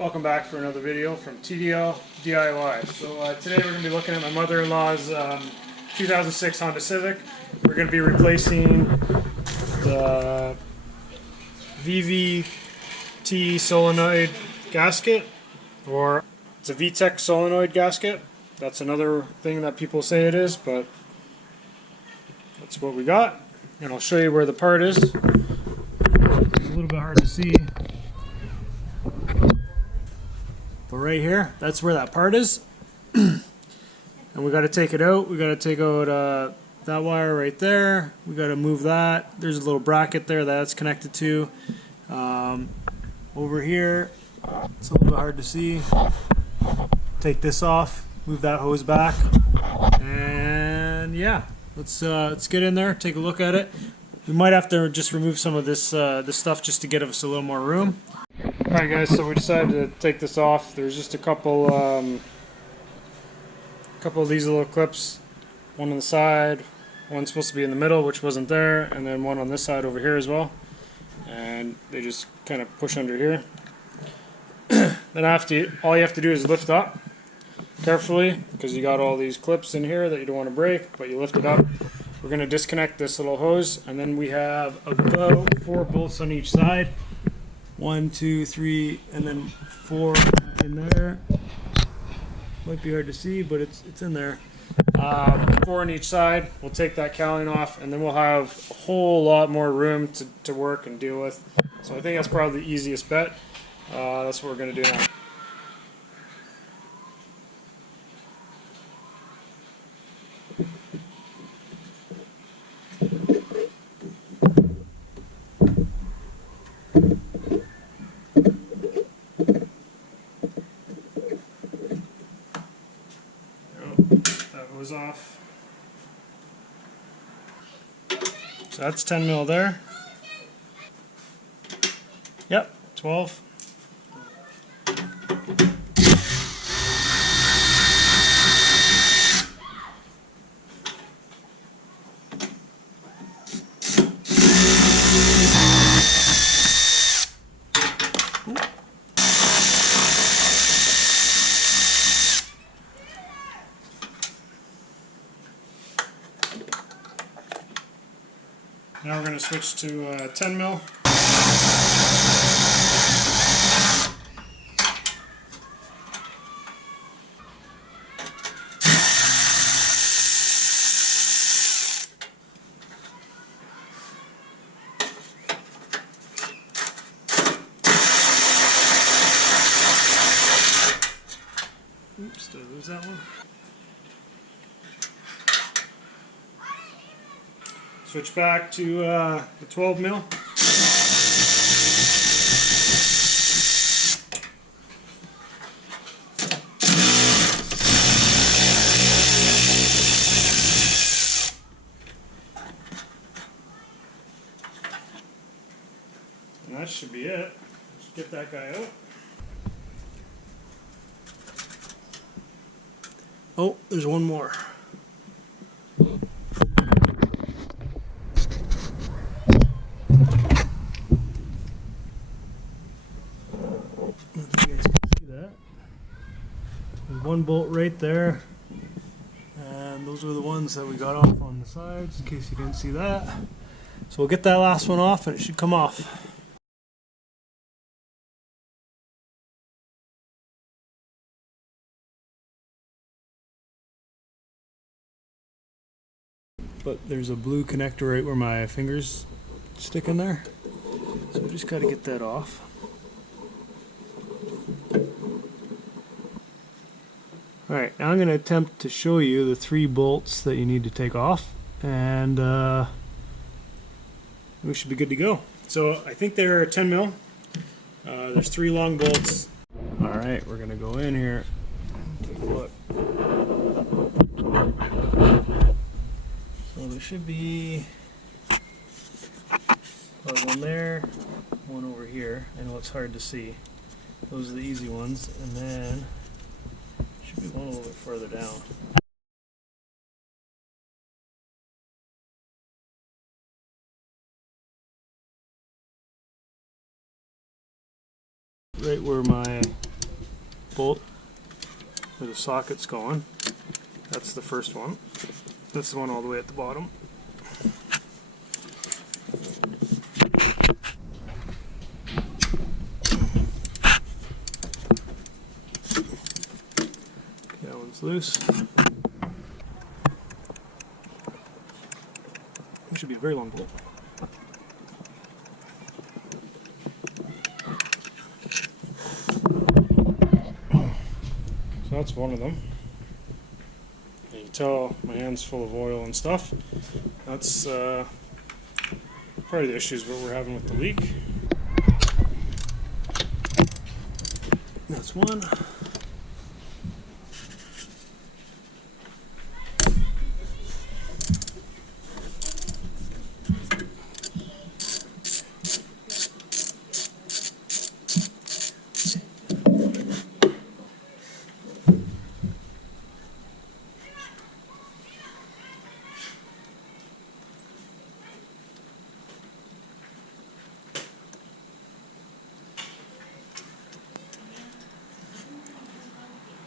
Welcome back for another video from TDL DIY. So today we're going to be looking at my mother-in-law's 2006 Honda Civic. We're going to be replacing the VVT solenoid gasket, or it's a VTEC solenoid gasket. That's another thing that people say it is, but that's what we got. And I'll show you where the part is. It's a little bit hard to see. But right here, that's where that part is. And we got to take it out. We got to take out that wire right there. We got to move that. There's a little bracket there that's connected to. Over here, it's a little bit hard to see. Take this off. Move that hose back. And yeah, let's get in there. Take a look at it. We might have to just remove some of this stuff just to get us a little more room. Alright guys, so we decided to take this off. There's just a couple of these little clips. One on the side, one supposed to be in the middle, which wasn't there, and then one on this side over here as well. And they just kind of push under here. Then all you have to do is lift up carefully, because you got all these clips in here that you don't want to break, but you lift it up. We're going to disconnect this little hose, and then we have about 4 bolts on each side. 1, 2, 3, and then 4 in there. Might be hard to see, but it's in there. 4 on each side. We'll take that cowling off, and then we'll have a whole lot more room to work and deal with. So I think that's probably the easiest bet. That's what we're going to do now. That off. So that's 10 mil there. Yep, 12. Now we're going to switch to 10 mil. Oops, did I lose that one? Switch back to the 12 mil. And that should be it. Let's get that guy out. Oh, there's one more. One bolt right there, and those are the ones that we got off on the sides, in case you didn't see that. So we'll get that last one off and it should come off. But there's a blue connector right where my fingers stick in there, so we just got to get that off. Alright, now I'm going to attempt to show you the 3 bolts that you need to take off, and we should be good to go. So I think they're 10 mil. There's 3 long bolts. Alright, we're going to go in here and take a look. So there should be one there, one over here. I know it's hard to see. Those are the easy ones, and then should be one a little bit further down. right where my bolt where the socket's going. That's the first one. That's the one all the way at the bottom. Okay, that one's loose. It should be a very long bolt. So that's one of them. You can tell my hand's full of oil and stuff. That's probably the issues what we're having with the leak. That's one.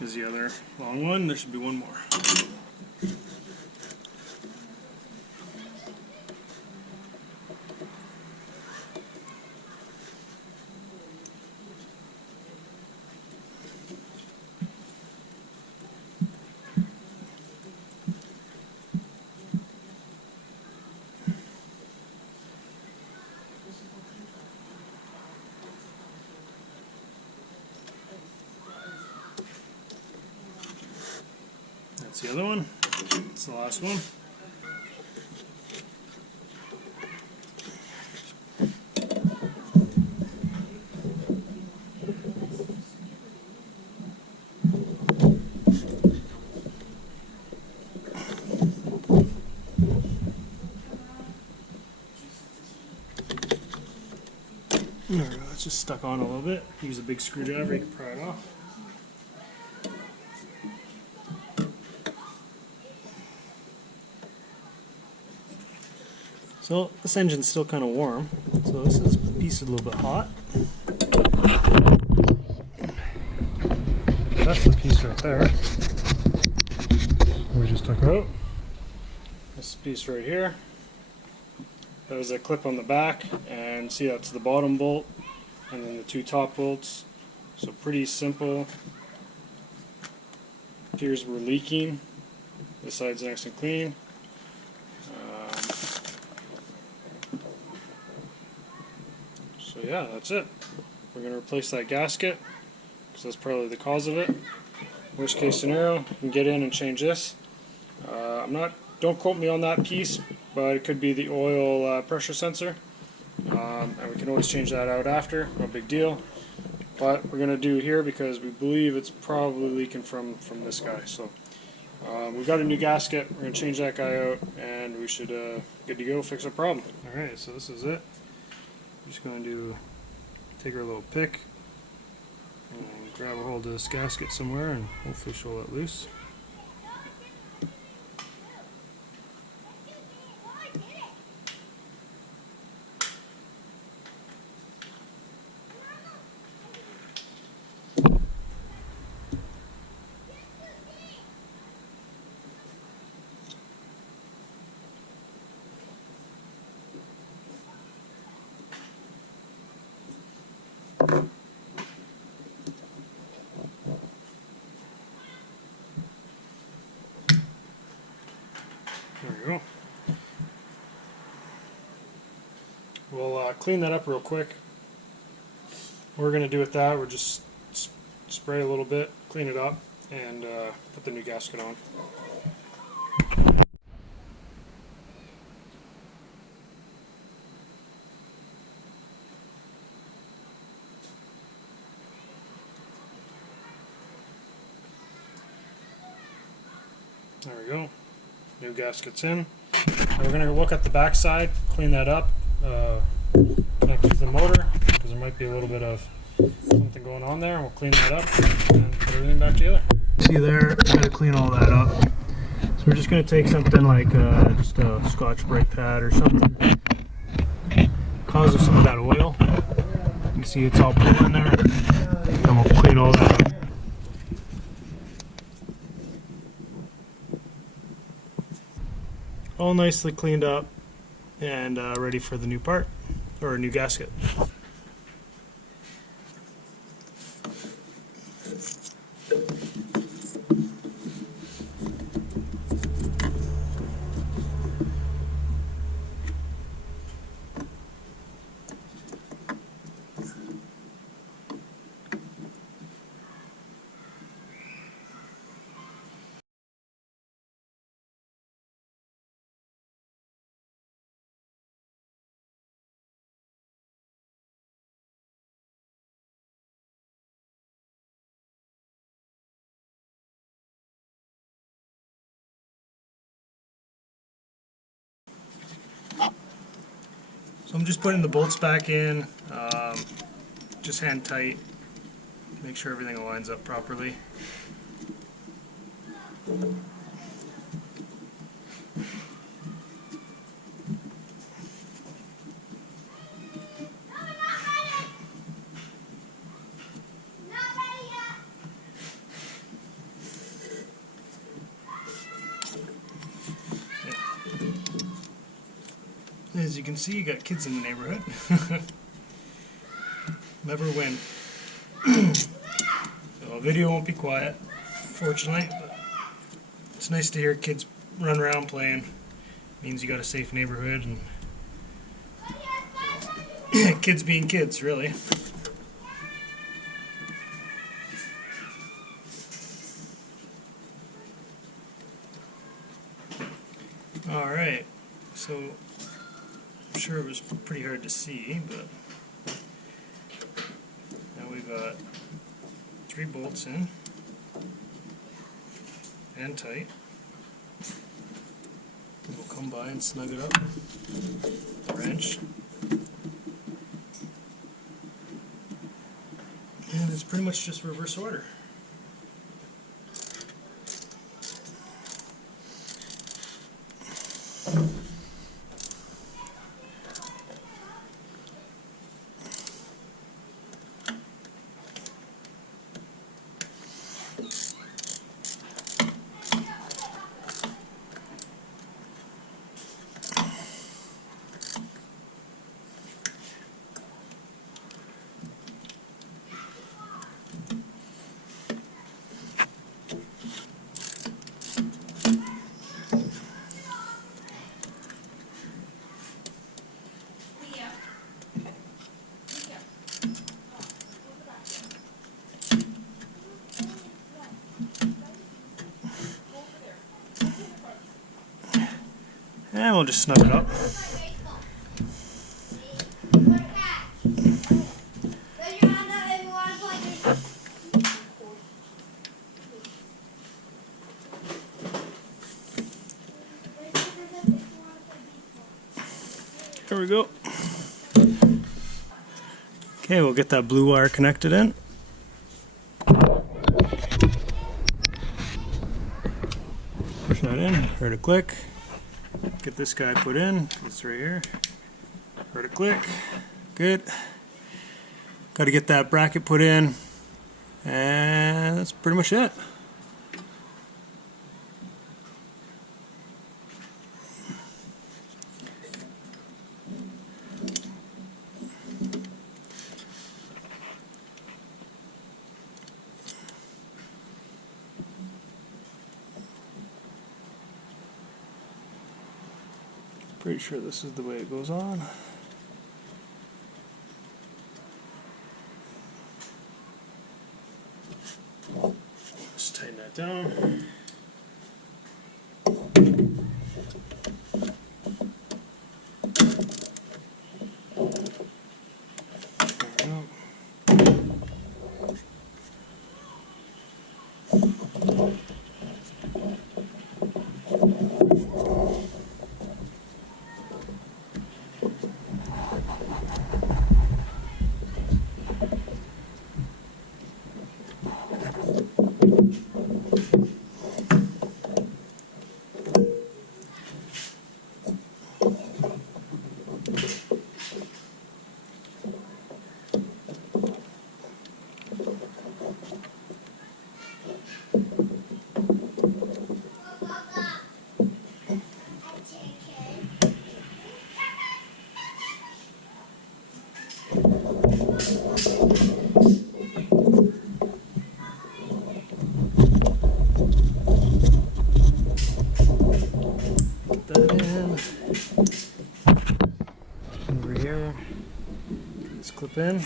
Is the other long one. There should be one more. That's the other one. That's the last one. There we go. It's just stuck on a little bit. Use a big screwdriver, you can pry it off. So this engine's still kind of warm, so this piece is a little bit hot. That's the piece right there. We just took out. This piece right here. There's a clip on the back, and see that's the bottom bolt, and then the two top bolts. So pretty simple. Appears we're leaking. This side's nice and clean. So yeah, that's it. We're going to replace that gasket because that's probably the cause of it. Worst case scenario, you can get in and change this. Don't quote me on that piece, but it could be the oil pressure sensor, and we can always change that out after. No big deal. But we're going to do here because we believe it's probably leaking from this guy. So we've got a new gasket. We're going to change that guy out, and we should good to go, fix our problem. All right, so this is it. I'm just going to take our little pick and grab a hold of this gasket somewhere and hopefully she'll let loose. There we go. We'll clean that up real quick. What we're going to do with that, we're just spray a little bit, clean it up, and put the new gasket on. There we go. New gasket's in. Now we're going to look at the back side, clean that up, connect it to the motor, because there might be a little bit of something going on there. We'll clean that up and put everything back together. See there, I got to clean all that up. So we're just going to take something like just a Scotch brake pad or something. Cause of some of that oil. You can see it's all pulling in there. And we'll clean all that up. all nicely cleaned up and ready for the new part, or a new gasket. So I'm just putting the bolts back in, just hand tight, make sure everything lines up properly. As you can see, you got kids in the neighborhood. Never win. So video won't be quiet, fortunately, but it's nice to hear kids run around playing. Means you got a safe neighborhood and kids being kids, really. Alright, so I'm sure it was pretty hard to see, but now we've got 3 bolts in and tight. We'll come by and snug it up with the wrench. And it's pretty much just reverse order. And we'll just snug it up. There we go. Okay, we'll get that blue wire connected in. Push that in, heard a click. Get this guy put in, it's right here. Heard a click, good. Got to get that bracket put in, and that's pretty much it. Pretty sure this is the way it goes on. Let's tighten that down. clip in.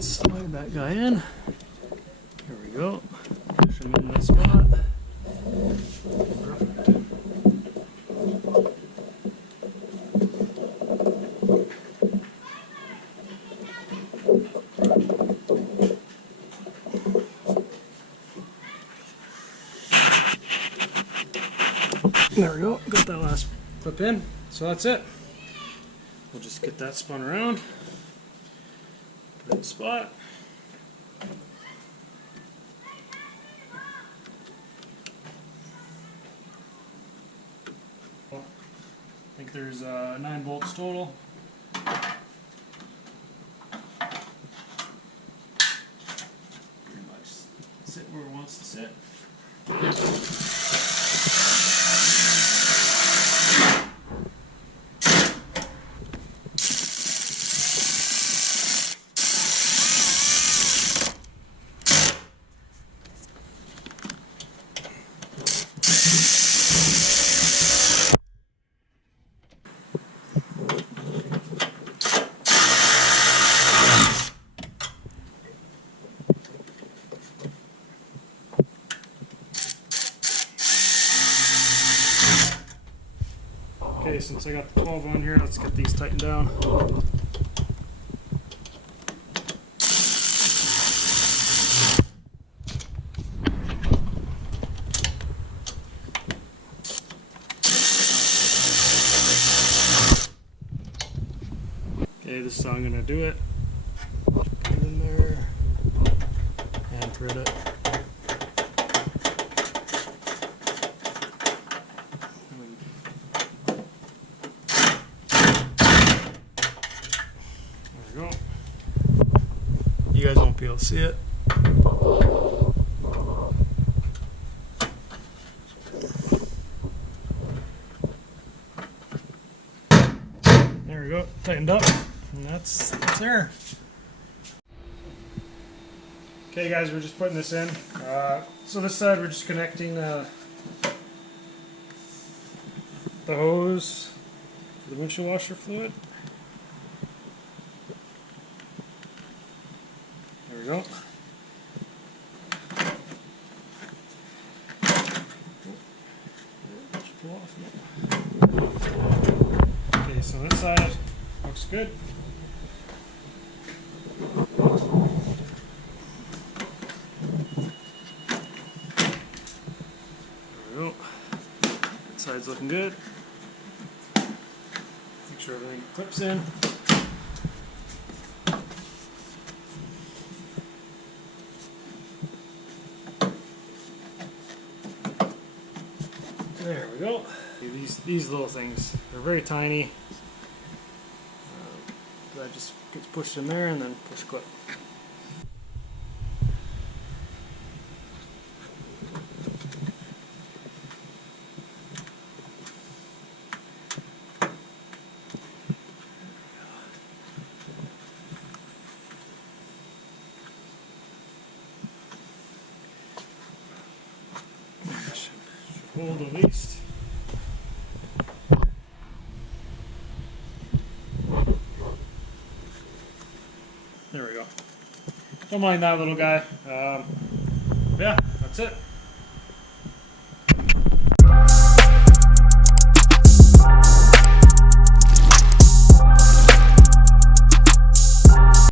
Slide that guy in. Here we go. Push him in that spot. Perfect. There we go. Got that last clip in. So that's it. We'll just get that spun around. Put it in the spot. I think there's 9 bolts total. Pretty much sit where it wants to sit. Okay, since I got the 12 on here, let's get these tightened down. Okay, this is how I'm going to do it. Put it in there and thread it. There we go. You guys won't be able to see it. There we go, tightened up, and that's there. Okay guys, we're just putting this in. So this side we're just connecting the hose for the windshield washer fluid. There we go. Okay, so this side looks good. There we go. That side's looking good. Make sure everything clips in. There we go. These little things, they're very tiny. That just gets pushed in there and then push clip. Should hold at least. There we go. Don't mind that little guy. Yeah, that's it.